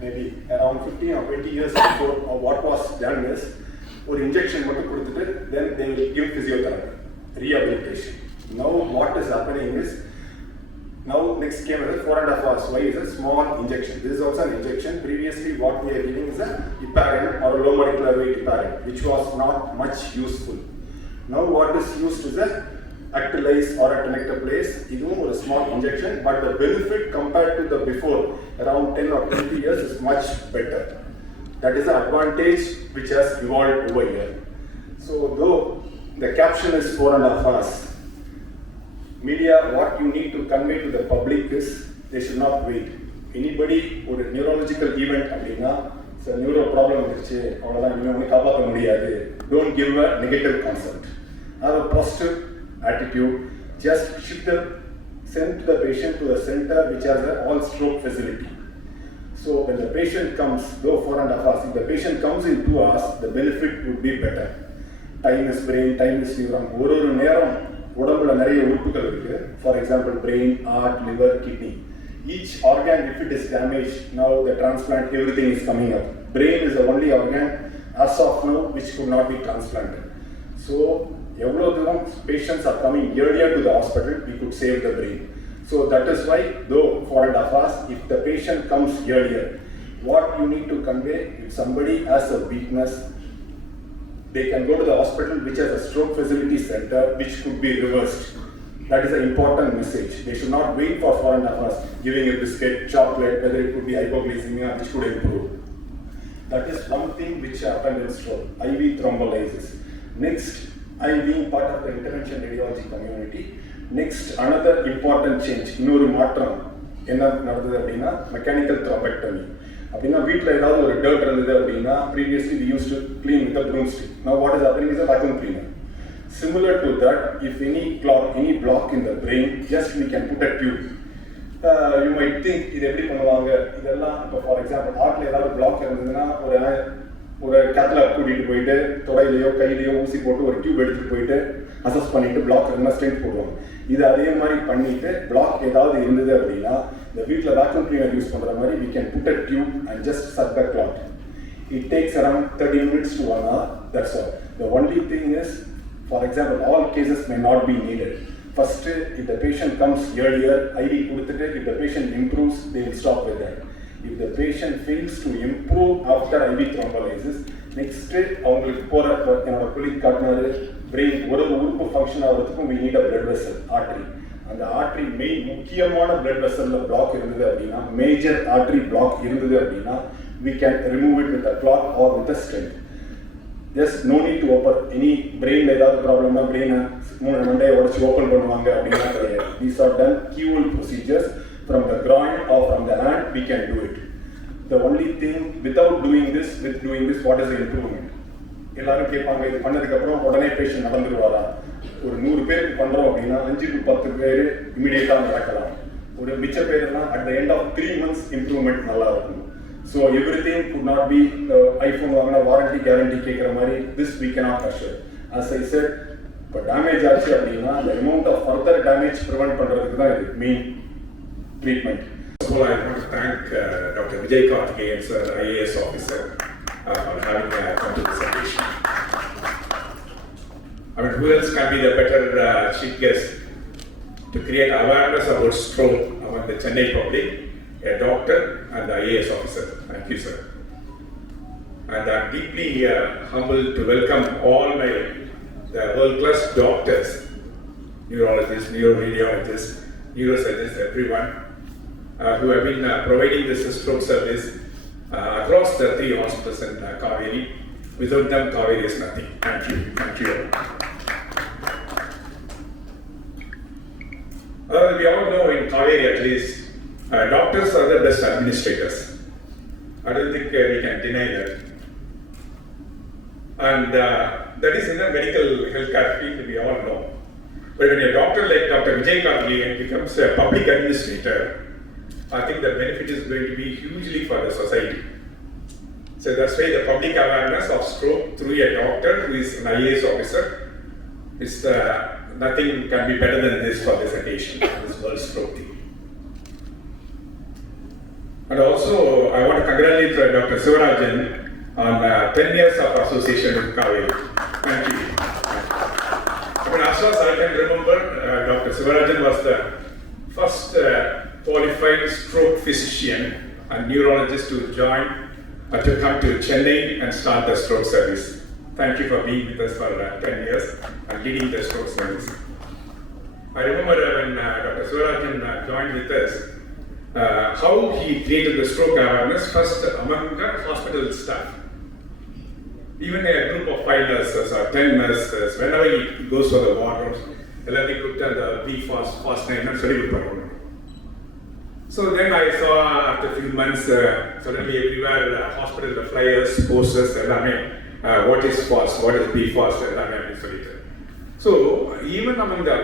maybe around 15 or 20 years before, what was done is, or injection then they will give physiotherapy, rehabilitation. Now what is happening is, now next came as 4.5 hours. Why is a small injection? This is also an injection. Previously what we are giving is a heparin or a low molecular weight heparin, which was not much useful. Now what is used is a Actylize or a tenecteplase. This is a small injection, but the benefit compared to the before, around 10 or 20 years, is much better. That is the advantage which has evolved over here. So though the caption is 4.5 hours, media, what you need to convey to the public is, they should not wait. Anybody with a neurological event, it's a neuro problem, don't give a negative concept. Have a positive attitude, just send the patient to the center which has an all-stroke facility. So when the patient comes, though 4.5 hours, if the patient comes in 2 hours, the benefit would be better. Time is brain, time is neuron. For example, brain, heart, liver, kidney. Each organ, if it is damaged, now the transplant, everything is coming up. Brain is the only organ, as of now, which could not be transplanted. So, patients are coming earlier to the hospital, we could save the brain. So that is why, though 4.5 hours, if the patient comes earlier, what you need to convey, if somebody has a weakness, they can go to the hospital which has a stroke facility center which could be reversed. That is an important message. They should not wait for 4.5 hours, giving a biscuit, chocolate, whether it could be hypoglycemia, which could improve. That is one thing which happened in stroke, IV thrombolysis. Next, I being part of the intervention radiology community. Next, another important change, mechanical thrombectomy. Previously we used to clean with a broomstick. Now what is happening is a vacuum cleaner. Similar to that, if any clot, any block in the brain, just we can put a tube. You might think, for example, heart block ஒரு cath lab கூட்டிட்டு போயிட்டு தொடையிலையோ கையிலையோ ஊசி போட்டு ஒரு tube எடுத்துட்டு போயிட்டு assess பண்ணிட்டு black இருந்தால் ஸ்டென்ட் போடுவாங்க. இது அதே மாதிரி பண்ணிட்டு பிளாக் ஏதாவது இருந்தது அப்படின்னா இந்த வீட்டில் வேக்யூம் கிளீனர் யூஸ் பண்ணுற மாதிரி we can put a tube and just suck the clot. It takes around 30 minutes to 1 hour. That's all. The only thing is, for example, all cases may not be needed. First, if the patient comes earlier, IV கொடுத்துட்டு if the patient improves, they will stop with that. If the patient fails to improve after IV thrombolysis, next அவங்களுக்கு போற என்னோட colleague காட்டினாரு brain ஒரு உறுப்பு function ஆகிறதுக்கும் we need a blood vessel, artery. அந்த artery main முக்கியமான blood vesselல block இருந்தது அப்படின்னா, major artery block இருந்தது அப்படின்னா, we can remove it with a clot or with a stent. Just no need to open any brain ஏதாவது ப்ராப்ளம்னா brain மண்டையை உடைச்சு ஓப்பன் பண்ணுவாங்க அப்படின்னா கிடையாது. These are done keyhole procedures. From the groin or from the hand, we can do it. The only thing, without doing this, with doing this, what is the improvement? எல்லாரும் கேட்பாங்க இது பண்ணதுக்கு அப்புறம் உடனே பேஷண்ட் நடந்துருவாரா? ஒரு 100 பேருக்கு பண்றோம் அப்படின்னா 5 to 10 பேர் இமிடியேட்டா நடக்கலாம். ஒரு மிச்ச பேர்னா at the end of 3 months improvement நல்லா இருக்கும். So everything could not be iPhone வாங்கினா வாரண்டி கேரண்டி கேட்குற மாதிரி this we cannot assure. As I said, இப்போ டேமேஜ் ஆச்சு அப்படின்னா the amount of further damage prevent பண்றதுக்கு தான் இது main treatment. First of all, I want to thank Dr. Vijay Karthikeyan, sir, IAS officer, for having come to this occasion. I mean, who else can be the better chief guest to create awareness about stroke among the Chennai public? A doctor and the IAS officer. Thank you, sir. And I'm deeply humbled to welcome all the world-class doctors, neurologists, neuroradiologists, neurosurgeons, everyone who have been providing this stroke service across the 3 hospitals in Kauvery. Without them, Kauvery is nothing. Thank you. Thank you. We all know in Kauvery at least, doctors are the best administrators. I don't think we can deny that. And that is in the medical healthcare field, we all know. But when a doctor like Dr. Vijay Karthikeyan becomes a public administrator, I think the benefit is going to be hugely for the society. So that's why the public awareness of stroke through a doctor who is an IAS officer is nothing can be better than this for this occasion, this World Stroke Day. And also, I want to congratulate Dr. Sivarajan on 10 years of association with Kauvery. Thank you. I mean, as far as I can remember, Dr. Sivarajan was the first qualified stroke physician and neurologist to to come to Chennai and start the stroke service. Thank you for being with us for 10 years and leading the stroke service. I remember when Dr. Sivarajan joined with us, how he created the stroke awareness first among the hospital staff. Even a group of 5 nurses or 10 nurses, whenever he goes for the ward, எல்லாத்தையும் கூப்பிட்டு அந்த be fast ன்னு சொல்லி கொடுப்பாங்க. So then I saw after a few months, suddenly everywhere hospital the flyers, posters, எல்லாமே what is fast, what is be fast, எல்லாமே அப்படி சொல்லிட்டு. So even among the,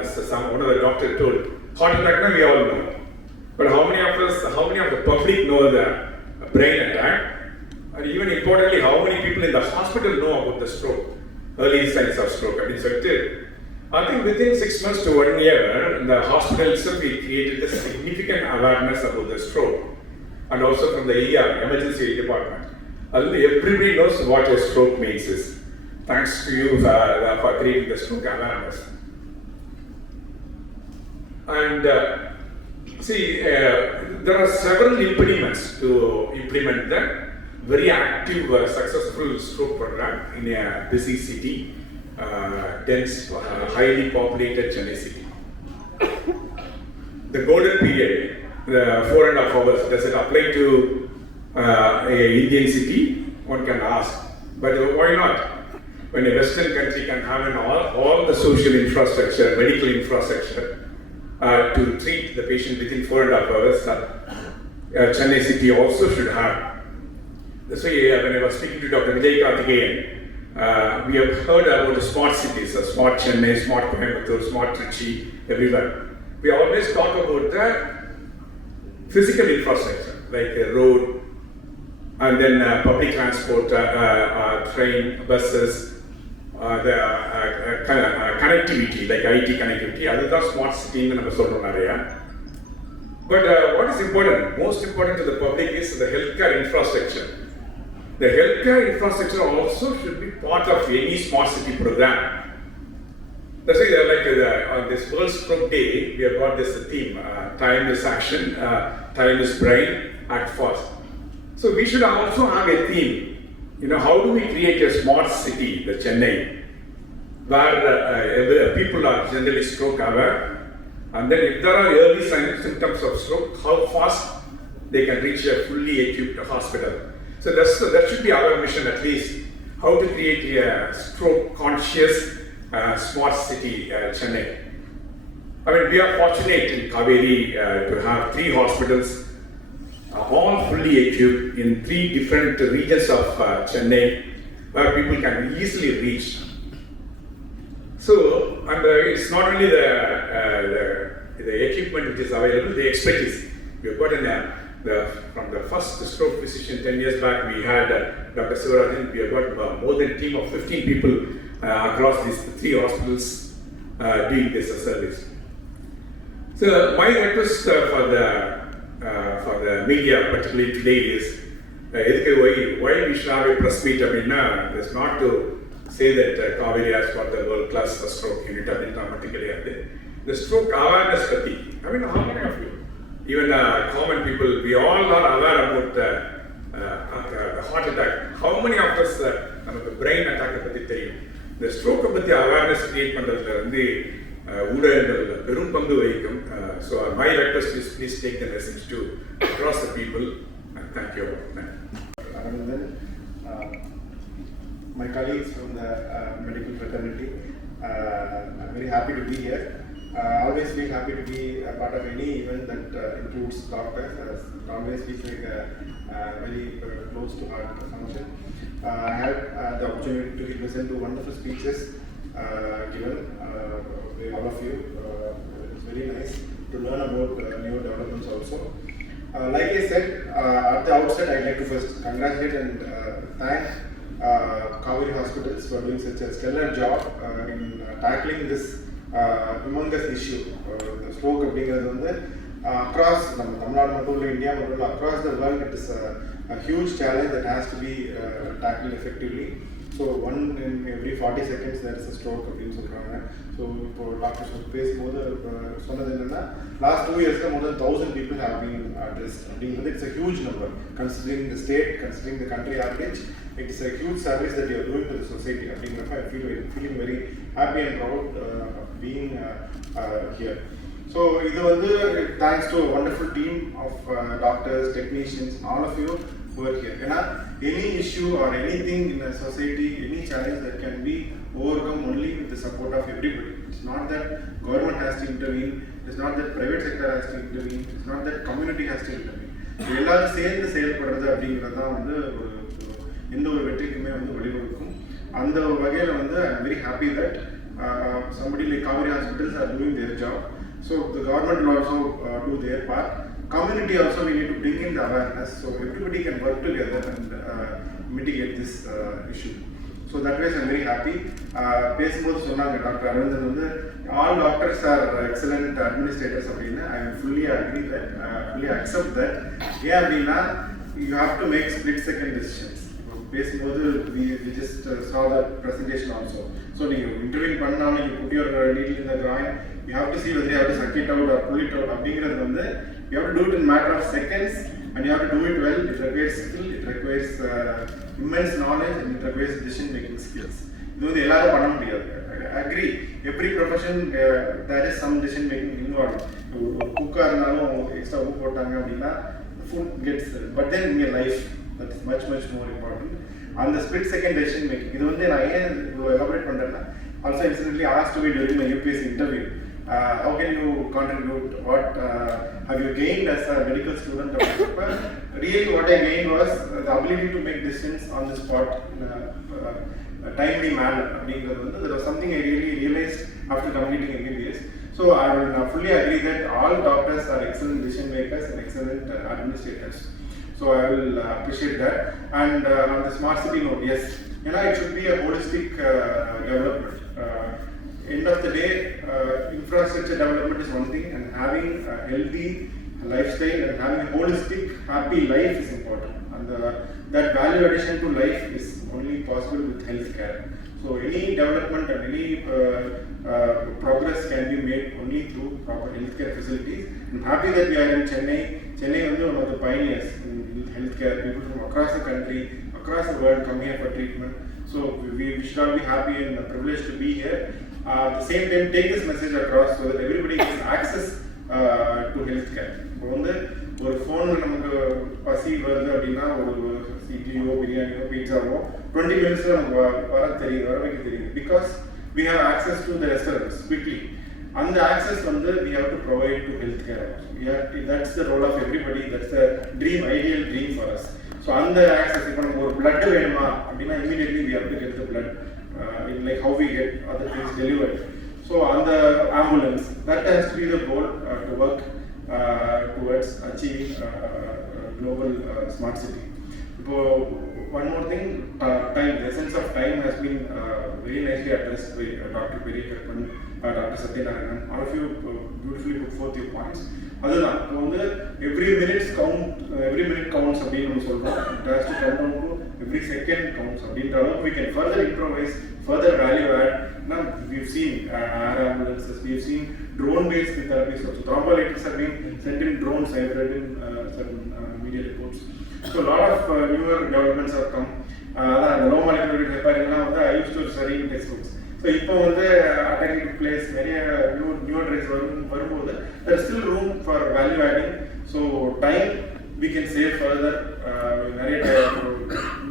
as one of the doctors told, heart attack we all know. But how many of the public know the brain attack? And even importantly, how many people in the hospital know about the stroke, early signs of stroke? I think within 6 months to 1 year, in the hospital itself, we created a significant awareness about the stroke, and also from the ER, emergency department. Everybody knows what a stroke means. Thanks to you for creating the stroke awareness. And there are several impediments to implement the very active, successful stroke program in a busy city, dense, highly populated Chennai city. The golden period, the 4.5 hours, does it apply to a Indian city? One can ask. But why not? When a Western country can have all the social infrastructure, medical infrastructure, to treat the patient within 4.5 hours, Chennai city also should have. That's why when I was speaking to Dr. Vijay Karthikeyan, we have heard about the smart cities, smart Chennai, smart Coimbatore, smart Trichy, everywhere. We always talk about the physical infrastructure, like a road, and then public transport, train, buses, the connectivity, like IT connectivity, other than smart city in the area. But what is important, most important to the public is the healthcare infrastructure. The healthcare infrastructure also should be part of any smart city program. That's why on this World Stroke Day, we have got this theme, time is action, time is brain, act fast. So we should also have a theme, how do we create a smart city, the Chennai, where people are generally stroke aware, and then if there are early symptoms of stroke, how fast they can reach a fully equipped hospital. So that should be our mission at least, how to create a stroke conscious smart city, Chennai. I mean, we are fortunate in Kauvery to have 3 hospitals, all fully equipped in 3 different regions of Chennai, where people can easily reach. So, and it's not only the equipment which is available, the expertise. We have got from the first stroke physician 10 years back, we had Dr. Sivarajan. We have got more than a team of 15 people across these 3 hospitals doing this service. So my request for the media, particularly today, is why we should have a press meet. It's not to say that Kauvery has got the world-class stroke unit. The stroke awareness, how many of you? Even common people, we all are aware about the heart attack. How many of us the brain attack? The stroke awareness create so my request is please take the message to across the people, and thank you. My colleagues from the medical fraternity, I'm very happy to be here. I always feel happy to be a part of any event that includes doctors. It always feels like very close to heart function. I had the opportunity to listen to wonderful speeches given by all of you. It was very nice to learn about new developments also. Like I said, at the outset, I'd like to first congratulate and thank Kauvery Hospitals for doing such a stellar job in tackling this humongous issue. The stroke அப்படிங்கிறது across Tamil Nadu, India, across the world, it is a huge challenge that has to be tackled effectively. So one in every 40 seconds there is a stroke அப்படின்னு சொல்கிறாங்க. So இப்போ doctors பேசும்போது சொன்னது என்னென்னா last 2 years more than 1,000 people have been addressed அப்படிங்கிறது it's a huge number considering the state, considering the country average. It is a huge service that you are doing to the society. அப்படிங்கிறப்ப I feeling very happy and proud of being here. So இது வந்து thanks to a wonderful team of doctors, technicians, all of you who are here. Any issue or anything in a society, any challenge that can be overcome only with the support of everybody. It's not that government has to intervene, it's not that private sector has to intervene, it's not that community has to intervene. எல்லாரும் சேர்ந்து செயல்படுறது அப்படிங்கிறது தான் வந்து எந்த ஒரு வெற்றிக்குமே வந்து வழிவகுக்கும். அந்த வகையில் வந்து I am very happy that somebody like Kauvery Hospitals are doing their job. So the government will also do their part. Community also we need to bring in the awareness so everybody can work together and mitigate this issue. So that way I'm very happy. பேசும்போது சொன்னாங்க doctor Aravindan வந்து all doctors are excellent administrators அப்படின்னா I fully agree that, fully accept that. ஏன் அப்படின்னா you have to make split second decisions. பேசும்போது we just saw the presentation also. So நீங்கள் intervene பண்ணாலும் you put your needle in the groin, you have to see whether you have to suck it out or pull it out அப்படிங்கிறது வந்து you have to do it in a matter of seconds and you have to do it well. It requires skill, it requires immense knowledge and it requires decision making skills. இது வந்து எல்லாரும் பண்ண முடியாது. I agree, every profession there is some decision making involved. குக்காக இருந்தாலும் extra உப்பு போட்டாங்க அப்படின்னா food gets, but then in your life that is much more important. On the split second decision making, இது வந்து நான் ஏன் elaborate பண்ணுறேன்னா also incidentally asked to be during my UPSC interview. How can you contribute? What have you gained as a medical student? Really what I gained was the ability to make decisions on the spot in a timely manner. That was something I really realized after completing MBBS. So I will fully agree that all doctors are excellent decision makers and excellent administrators. So I will appreciate that. And on the smart city note, yes, it should be a holistic development. End of the day, infrastructure development is one thing, and having a healthy lifestyle and having a holistic, happy life is important. And that value addition to life is only possible with healthcare. So any development and any progress can be made only through proper healthcare facilities. I'm happy that we are in Chennai. Chennai is one of the pioneers in healthcare. People from across the country, across the world come here for treatment. So we should all be happy and privileged to be here. At the same time, take this message across so that everybody has access to healthcare. இப்போ வந்து ஒரு ஃபோனில் நமக்கு பசி வருது அப்படின்னா ஒரு இட்லியோ பிரியாணியோ பீட்சாவோ 20 minutes நமக்கு வர வைக்க தெரியுது because we have access to the restaurants quickly. அந்த access வந்து we have to provide to healthcare. That's the role of everybody. That's the ideal dream for us. So அந்த access, இப்போ நமக்கு ஒரு blood வேணுமா அப்படின்னா immediately we have to get the blood. Like how we get other things delivered. So on the ambulance, that has to be the goal to work towards achieving global smart city. So one more thing, time. The essence of time has been very nicely addressed by Dr. Peri Karpan, Dr. Satyanarayanan. All of you beautifully put forth your points. அதுதான் இப்போ வந்து every minute counts அப்படின்னு நம்ம சொல்றோம். It has to count down to every second counts அப்படின்ற அளவுக்கு we can further improvise, further value add. Now we've seen air ambulances, we've seen drone based therapies also. Thrombolytics have been sent in drones. I have read in certain media reports. So a lot of newer developments have come. The low molecular heparin வந்து I used to study in textbooks. So இப்போ வந்து attacking place நிறைய newer drugs வரும்போது there is still room for value adding. So time we can save further. நிறைய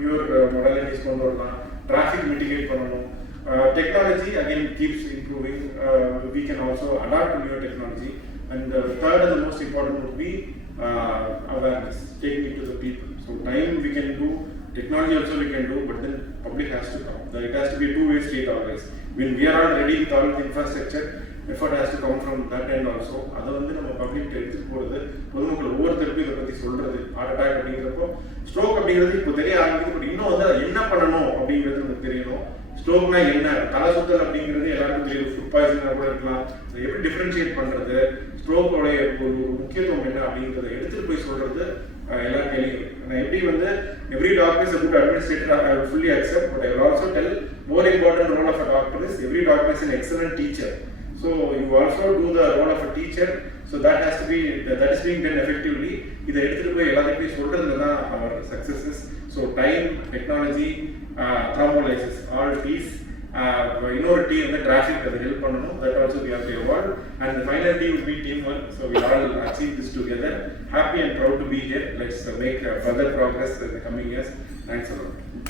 newer modalities கொண்டு வரலாம். Traffic mitigate பண்ணணும். Technology again keeps improving. We can also adapt to newer technology. And third and the most important would be awareness, taking it to the people. So time we can do, technology also we can do, but then public has to come. It has to be a two-way street always. When we are all ready with all the infrastructure, effort has to come from that end also. அதை வந்து நம்ம public எடுத்துட்டு போகிறது, பொதுமக்கள் ஒவ்வொருத்தருக்கும் இதை பற்றி சொல்கிறது. ஹார்ட் அட்டாக் அப்படிங்கிறப்போ ஸ்ட்ரோக் அப்படிங்கிறது இப்போ தெரிய ஆரம்பிக்குது. பட் இன்னும் வந்து என்ன பண்ணணும் அப்படிங்கிறது நமக்கு தெரியணும். ஸ்ட்ரோக்னா என்ன, தலை சுத்தல் அப்படிங்கிறது எல்லாருக்கும் தெரியும், ஃபுட் பாய்சனாக கூட இருக்கலாம். அதை எப்படி டிஃப்ரென்ஷியேட் பண்ணுறது, ஸ்ட்ரோக்கோடைய ஒரு முக்கியத்துவம் என்ன அப்படிங்கிறத எடுத்துகிட்டு போய் சொல்கிறது எல்லாரும் கேள்வி. நான் எப்படி வந்து every doctor is a good administrator, I will fully accept, but I will also tell more important role of a doctor is every doctor is an excellent teacher. So you also do the role of a teacher, so that has to be, that is being done effectively. இதை எடுத்துகிட்டு போய் எல்லாத்தையும் சொல்கிறதுல தான் our success is. So time, technology, thrombolysis, all these. இன்னொரு T வந்து traffic அதை help பண்ணணும், that also we have to evolve, and the final T would be teamwork. So we all achieve this together. Happy and proud to be here. Let's make further progress in the coming years. Thanks a lot.